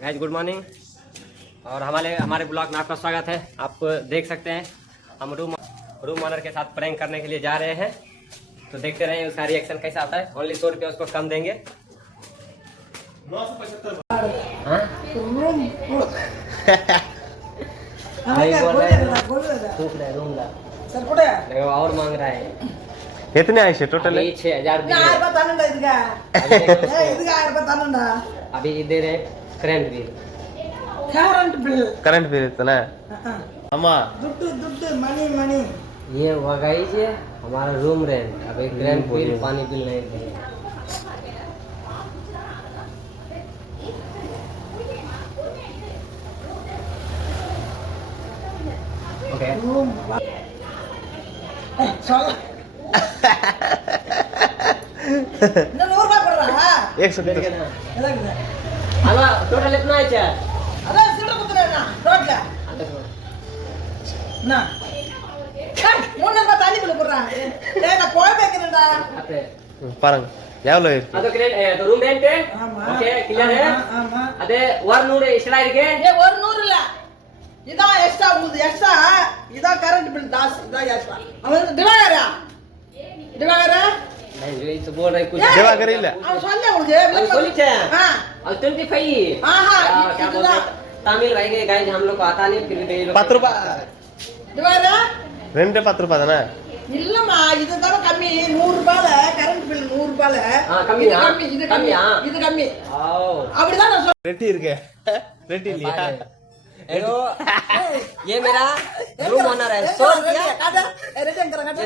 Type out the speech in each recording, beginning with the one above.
Guys good morning. और हमारे blog में आपका स्वागत है। आप देख सकते हैं हम रूम ऑनर के साथ प्रैंक करने के लिए जा रहे हैं, तो देखते रहे उसका रिएक्शन कैसा आता है। ओनली 100 रुपये उसको कम देंगे। 975 और मांग रहा है। कितने आए थे टोटल? 6000 अभी दे रहे करंट बिल इतना अम्मा मनी ये वगाई है हमारा रूम रेंट। अभी करंट बिल पानी बिल नहीं दिए। ओके एक सौ टोटल इतना है क्या? பாருங்க எவ்வளவு இருக்கு? ಅದು ರೂಮ್ ರೆಂಟ್ ಓಕೆ ಕ್ಲಿಯರ್ है ಅದೇ 100 ಇಷ್ಟලා ಇருக்கு. ಏ 100 ಇಲ್ಲ ಇದಾ ಎಕ್ಸ್ಟ್ರಾ ಉಳಿದು ಎಕ್ಸ್ಟ್ರಾ ಇದಾ ಕರೆಂಟ್ ಬಿಲ್ ದಾಸ್ ಇದಾ ಎಕ್ಸ್ಟ್ರಾ ಅವನು ದಿವಾಗರ नहीं जो इस बोल रहे कुछ सेवा करे ಇಲ್ಲ ಅವನು ಸೊನ್ನೆ ಉಳಿದೆ बोलिचे हां और 25 हां क्या बोलते हैं तमिल भाई के गाइस हम लोग को आता नहीं फिर भी ये लोग 10 ರೂಪಾಯಿ ದಿವಾಗರ ரெண்டு 10 ರೂಪಾಯಿ தானே? இல்லம்மா இதுதான் கம்மி 100 ரூபாயில கரண்ட் பில் 100 ரூபாயில கம்மி இது கம்மி आओ அப்படிதான் நான் ரெட்டி இருக்கு ரெட்டி இல்லையா? हेलो ये मेरा रूम ओनर है। 100 रुपया ये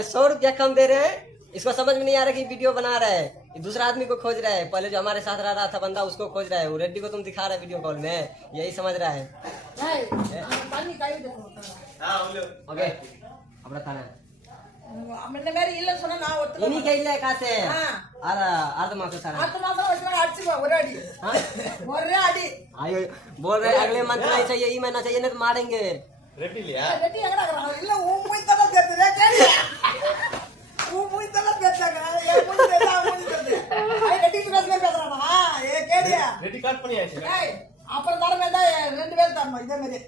100 रुपया कम दे रहे हैं। इसको समझ में नहीं आ रहा कि वीडियो बना रहा है। ये दूसरा आदमी को खोज रहा है। पहले जो हमारे साथ रह रहा था बंदा उसको खोज रहा है। वो रेड्डी को तुम दिखा रहा है वीडियो कॉल में, यही समझ रहा है। ओके अब बताना मैंने मेरी இல்ல சொன்னா நான் ஒத்துக்க इन्हीं के लिए कहां से अरे अर्ध मास सारा அடுத்த மாசம் வச்சுனா அடிச்சு ஒரே அடி ஒரே அடி आयो बोल रहे अगले मंथ नहीं चाहिए, ई महीना चाहिए नहीं तो मारेंगे। ரெட்டி இல்லையா? ரெட்டி எங்கடா இருக்கறான்? இல்ல ஊ மூய் தல தெரியுதே கேடி ஊ மூய் தல பேச்சாங்க ஏ மூய் தேடா மூய் தேடு ஐ ரெட்டி பேச பேசறானா ஏ கேடியா ரெட்டி காட் பண்ணியாச்சு. ஏய் அப்புறம் தரமேடா ரெண்டு பேர் தரணும் இதே மாதிரி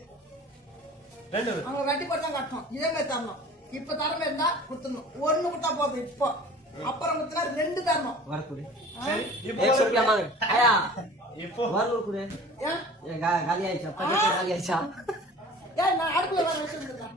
ரெண்டு அவங்க வெட்டி போட்டு தான் கட்டணும் இதே மாதிரி தரணும். இப்ப தரமே இருந்தா குத்தணும் ஒன்னு குத்தா போதும். இப்போ அப்புறம் குத்தனா ரெண்டு தரணும். वर कुड़े சரி 100 रुपया मांग आया இப்போ वर कुड़े ஏன் ये गाली आई छा पजे गाली आई छा ஏய் நான் அடுப்புல வர வச்சிருக்கேன்.